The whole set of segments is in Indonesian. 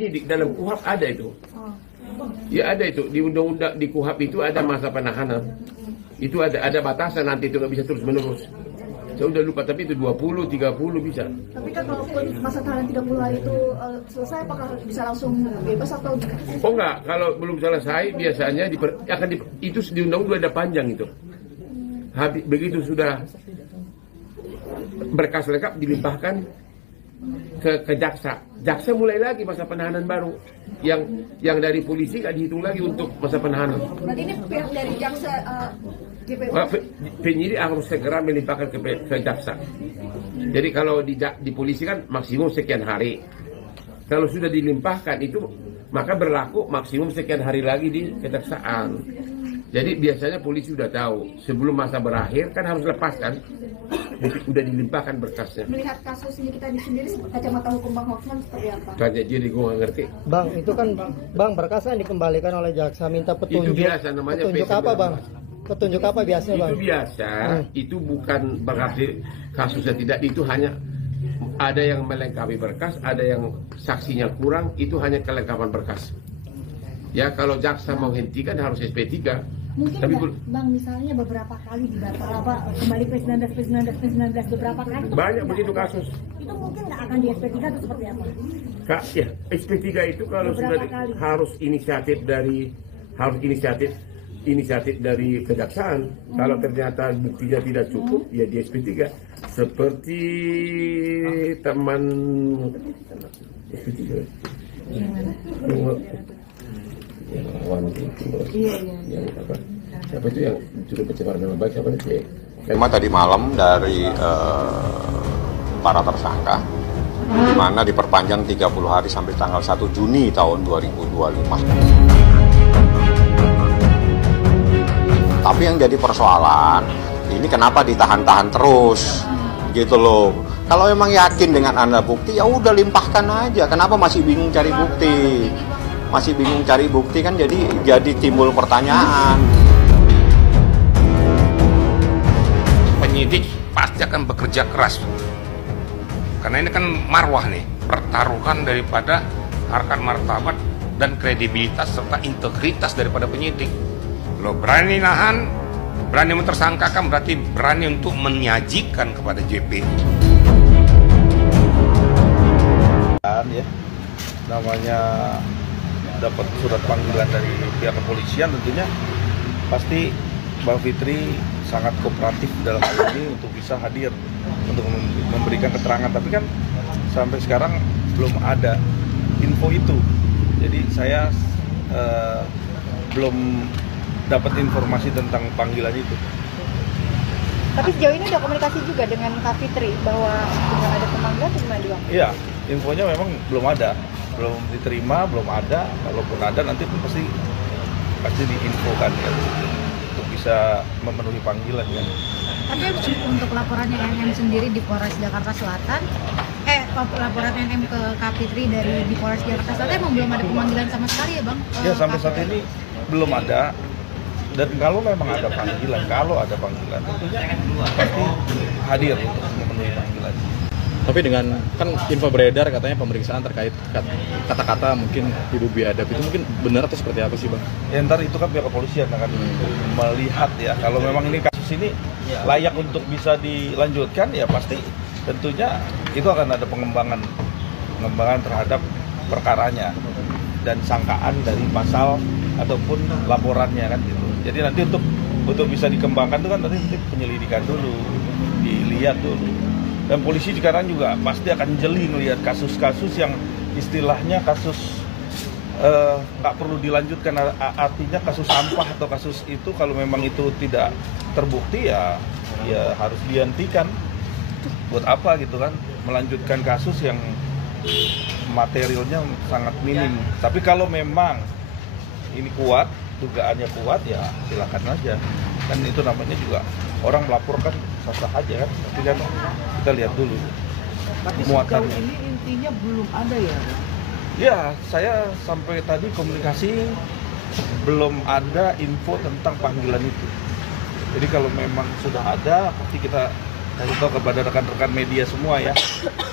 Di dalam KUHP ada itu. Ya ada itu, di undang-undang di KUHP itu ada masa penahanan. Itu ada batasan, nanti itu nggak bisa terus menerus. Saya udah lupa, tapi itu 20, 30 bisa. Tapi kan walaupun masa tahanan 30 hari itu selesai, apakah bisa langsung bebas atau? Oh enggak, kalau belum selesai biasanya itu di undang-undang ada panjang itu. Habis begitu sudah berkas lengkap dilimpahkan ke jaksa. Jaksa mulai lagi masa penahanan baru. Yang dari polisi nggak dihitung lagi untuk masa penahanan. Berarti ini pihak dari jaksa GPU. Penyidik harus segera melimpahkan ke jaksa. Jadi kalau di polisi kan maksimum sekian hari. Kalau sudah dilimpahkan itu maka berlaku maksimum sekian hari lagi di kejaksaan. Jadi biasanya polisi sudah tahu sebelum masa berakhir kan harus lepaskan. Udah dilimpahkan berkasnya. Melihat kasus ini kita di sendiri kacamata hukum Bang Hotman seperti apa? Tanya jadi gue nggak ngerti. Bang, itu kan Bang berkasnya dikembalikan oleh jaksa, minta petunjuk. Itu biasa namanya. Petunjuk apa Bang? Petunjuk apa biasanya Bang? Itu biasa, itu bukan berarti kasusnya tidak, itu hanya ada yang melengkapi berkas, ada yang saksinya kurang, itu hanya kelengkapan berkas. Ya kalau jaksa mau hentikan harus SP3. Mungkin tapi Bang misalnya beberapa kali dibatal apa kembali P19 beberapa kali. Banyak begitu kasus. Itu mungkin nggak akan di SP3 atau seperti apa? Kak, ya SP3 itu kalau beberapa sudah kali. harus inisiatif dari kejaksaan. Kalau ternyata buktinya tidak cukup, ya di SP3. Seperti teman SP3. Yang lawan itu, yang apa? Siapa itu yang sudah pencemaran nama baik? Siapa itu? Cuma tadi malam dari para tersangka, di mana diperpanjang 30 hari sampai tanggal 1 Juni tahun 2025. Tapi yang jadi persoalan, ini kenapa ditahan-tahan terus, gitu loh. Kalau memang yakin dengan Anda bukti, ya udah limpahkan aja. Kenapa masih bingung cari bukti? Masih bingung cari bukti kan jadi timbul pertanyaan. Penyidik pasti akan bekerja keras. Karena ini kan marwah nih, pertaruhan daripada harkat martabat dan kredibilitas serta integritas daripada penyidik. Lo berani nahan, berani mentersangkakan, berarti berani untuk menyajikan kepada JP. Ya, namanya dapat surat panggilan dari pihak kepolisian, tentunya pasti Mbak Fitri sangat kooperatif dalam hal ini untuk bisa hadir untuk memberikan keterangan, tapi kan sampai sekarang belum ada info itu. Jadi saya belum dapat informasi tentang panggilan itu. Tapi sejauh ini ada komunikasi juga dengan Kak Fitri bahwa tidak ada pemanggilan atau gimana juga? Iya, infonya memang belum ada, belum diterima, belum ada. Kalaupun ada nanti pasti diinfokan ya, untuk bisa memenuhi panggilan kan. Tapi untuk laporannya NM sendiri di Polres Jakarta Selatan, laporan NM ke Kak Fitri dari di Polres Jakarta Selatan emang belum ada pemanggilan sama sekali ya Bang? Ya sampai saat ini belum ada. Dan kalau memang ada panggilan, tentunya pasti hadir untuk memenuhi panggilan. Tapi dengan kan info beredar katanya pemeriksaan terkait kata-kata mungkin Ibu biadab itu mungkin benar atau seperti apa sih Bang? Ya ntar itu kan pihak kepolisian akan melihat ya. Kalau memang ini kasus ini layak untuk bisa dilanjutkan, ya pasti tentunya itu akan ada pengembangan terhadap perkaranya dan sangkaan dari pasal ataupun laporannya kan gitu. Jadi nanti untuk bisa dikembangkan itu kan nanti penyelidikan dulu, dilihat dulu. Dan polisi sekarang juga pasti akan jeli melihat kasus-kasus yang istilahnya kasus nggak perlu dilanjutkan, artinya kasus sampah atau kasus itu kalau memang itu tidak terbukti ya harus dihentikan. Buat apa gitu kan melanjutkan kasus yang materialnya sangat minim. Tapi kalau memang ini kuat, dugaannya kuat, ya silakan aja. Kan itu namanya juga orang melaporkan sah-sah aja kan. Tapi kan kita lihat dulu. Tapi sejauh ini intinya belum ada ya? Ya, saya sampai tadi komunikasi belum ada info tentang panggilan itu. Jadi kalau memang sudah ada, pasti kita kasih tahu kepada rekan-rekan media semua ya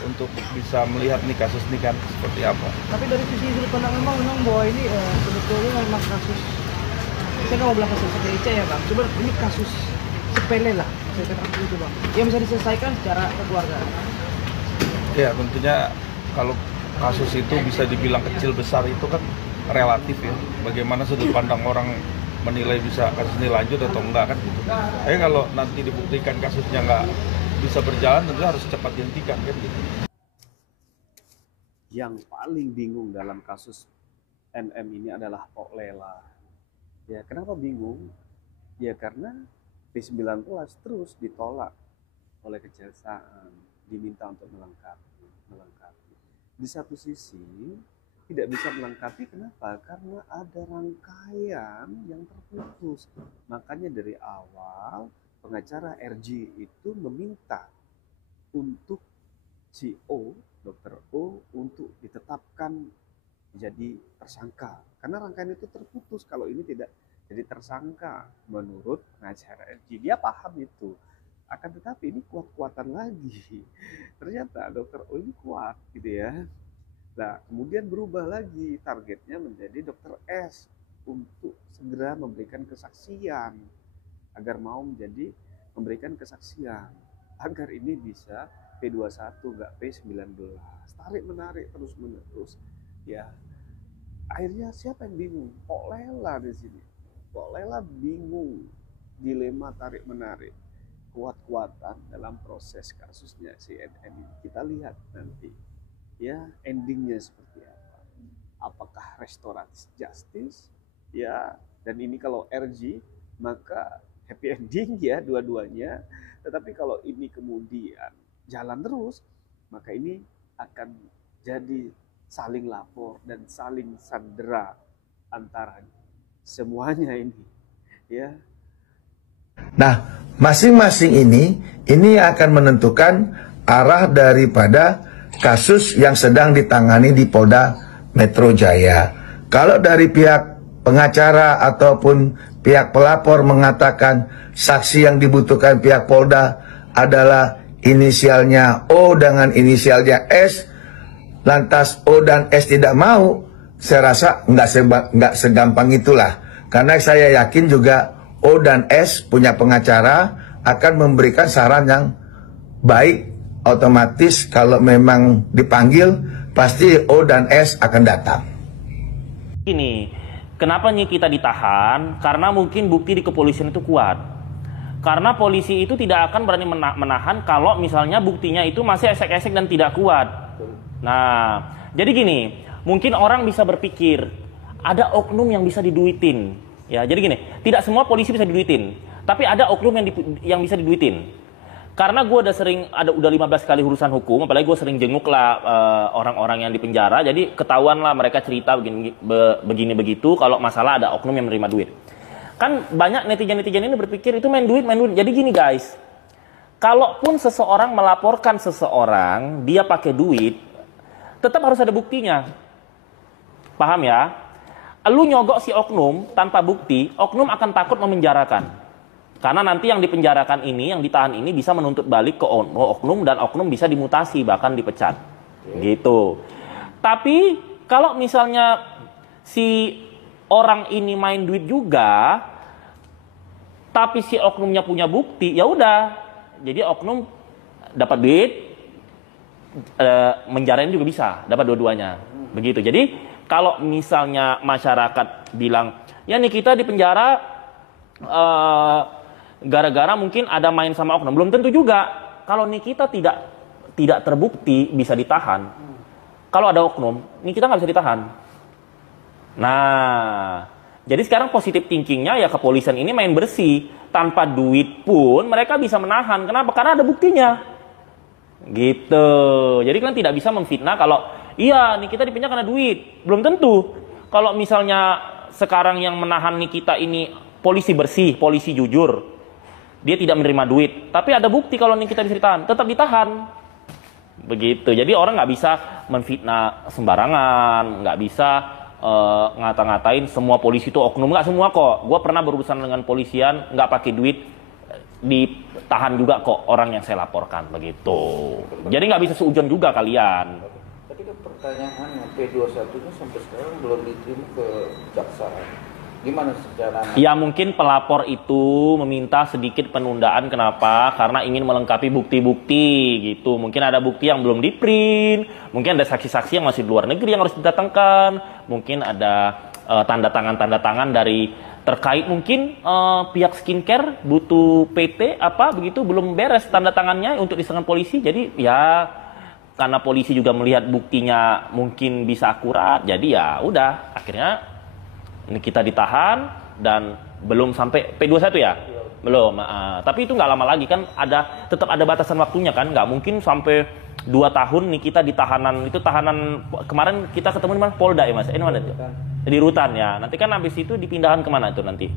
untuk bisa melihat nih kasus ini kan seperti apa. Tapi dari sisi sudut pandang memang bahwa ini sebetulnya memang kasus, saya nggak mau bilang kasus SDIC ya bang, cuma ini kasus sepele lah, saya katakan itu bang, yang bisa diselesaikan secara kekeluargaan. Ya tentunya kalau kasus itu bisa dibilang kecil besar itu kan relatif ya, bagaimana sudut pandang orang menilai bisa kasus ini lanjut atau enggak kan gitu. Tapi kalau nanti dibuktikan kasusnya nggak bisa berjalan, tentu harus cepat dihentikan kan gitu. Yang paling bingung dalam kasus NM ini adalah Pok Lela. Ya kenapa bingung? Ya karena P19 terus ditolak oleh kejaksaan, diminta untuk melengkapi. Di satu sisi tidak bisa melengkapi, kenapa? Karena ada rangkaian yang terputus. Makanya dari awal pengacara RJ itu meminta untuk si O, Dr. O, untuk ditetapkan menjadi tersangka. Karena rangkaian itu terputus kalau ini tidak jadi tersangka menurut pengacara RJ. Dia paham itu. Akan tetapi ini kuat-kuatan lagi. Ternyata Dr. O ini kuat gitu ya. Nah, kemudian berubah lagi targetnya menjadi Dr. S untuk segera memberikan kesaksian agar mau menjadi memberikan kesaksian agar ini bisa P21 nggak P19. Tarik menarik terus menerus ya. Akhirnya siapa yang bingung? Pok Lela di sini. Pok Lela bingung, dilema tarik menarik, kuat-kuatan dalam proses kasusnya CNN ini. Kita lihat nanti ya endingnya seperti apa. Apakah restoratif justice ya, dan ini kalau RG maka happy ending ya dua-duanya. Tetapi kalau ini kemudian jalan terus, maka ini akan jadi saling lapor dan saling sandera antara semuanya ini ya. Nah, masing-masing ini akan menentukan arah daripada kasus yang sedang ditangani di Polda Metro Jaya. Kalau dari pihak pengacara ataupun pihak pelapor mengatakan saksi yang dibutuhkan pihak Polda adalah inisialnya O dengan inisialnya S, lantas O dan S tidak mau, saya rasa nggak segampang itulah. Karena saya yakin juga O dan S punya pengacara akan memberikan saran yang baik. Otomatis kalau memang dipanggil pasti O dan S akan datang. Ini kenapa nih kita ditahan? Karena mungkin bukti di kepolisian itu kuat. Karena polisi itu tidak akan berani menahan kalau misalnya buktinya itu masih esek-esek dan tidak kuat. Nah, jadi gini, mungkin orang bisa berpikir ada oknum yang bisa diduitin. Ya, jadi gini, tidak semua polisi bisa diduitin, tapi ada oknum yang bisa diduitin. Karena gue udah 15 kali urusan hukum, apalagi gue sering jenguk lah orang-orang yang di penjara, jadi ketahuan lah mereka cerita begini begitu kalau masalah ada oknum yang menerima duit. Kan banyak netizen-netizen ini berpikir itu main duit. Jadi gini guys, kalaupun seseorang melaporkan seseorang, dia pakai duit, tetap harus ada buktinya. Paham ya? Lu nyogok si oknum tanpa bukti, oknum akan takut memenjarakan. Karena nanti yang dipenjarakan ini, yang ditahan ini bisa menuntut balik ke oknum dan oknum bisa dimutasi, bahkan dipecat. Gitu. Tapi kalau misalnya si orang ini main duit juga, tapi si oknumnya punya bukti, ya udah. Jadi oknum dapat duit, menjarain juga bisa, dapat dua-duanya. Begitu. Jadi kalau misalnya masyarakat bilang, ya nih kita di penjara gara-gara mungkin ada main sama oknum, belum tentu juga. Kalau nih kita tidak terbukti bisa ditahan. Kalau ada oknum, nih kita nggak bisa ditahan. Nah, jadi sekarang positif thinkingnya ya kepolisian ini main bersih, tanpa duit pun mereka bisa menahan. Kenapa? Karena ada buktinya. Gitu. Jadi kan tidak bisa memfitnah kalau iya nih kita di penjara karena duit. Belum tentu. Kalau misalnya sekarang yang menahan nih kita ini polisi bersih, polisi jujur, dia tidak menerima duit, tapi ada bukti kalau nih kita bisa ditahan, tetap ditahan. Begitu. Jadi orang nggak bisa menfitnah sembarangan, nggak bisa ngata-ngatain semua polisi itu oknum. Nggak semua kok. Gue pernah berurusan dengan polisian nggak pakai duit, ditahan juga kok orang yang saya laporkan begitu. Jadi nggak bisa seujon juga kalian. Tadi kan pertanyaannya P21 nya sampai sekarang belum diterima ke kejaksaan. Gimana secara? Ya mungkin pelapor itu meminta sedikit penundaan. Kenapa? Karena ingin melengkapi bukti-bukti gitu. Mungkin ada bukti yang belum di-print. Mungkin ada saksi-saksi yang masih di luar negeri yang harus didatangkan. Mungkin ada tanda tangan dari terkait mungkin pihak skincare butuh PT apa begitu belum beres tanda tangannya untuk diserahkan polisi. Jadi ya karena polisi juga melihat buktinya mungkin bisa akurat. Jadi ya udah akhirnya ini kita ditahan dan belum sampai P21 ya? Belum. Tapi itu nggak lama lagi kan tetap ada batasan waktunya kan? Nggak mungkin sampai 2 tahun nih kita ditahanan. Itu tahanan kemarin kita ketemu di mana? Polda ya Mas? Ini mana itu? Di Rutan ya. Nanti kan habis itu dipindahkan kemana itu nanti?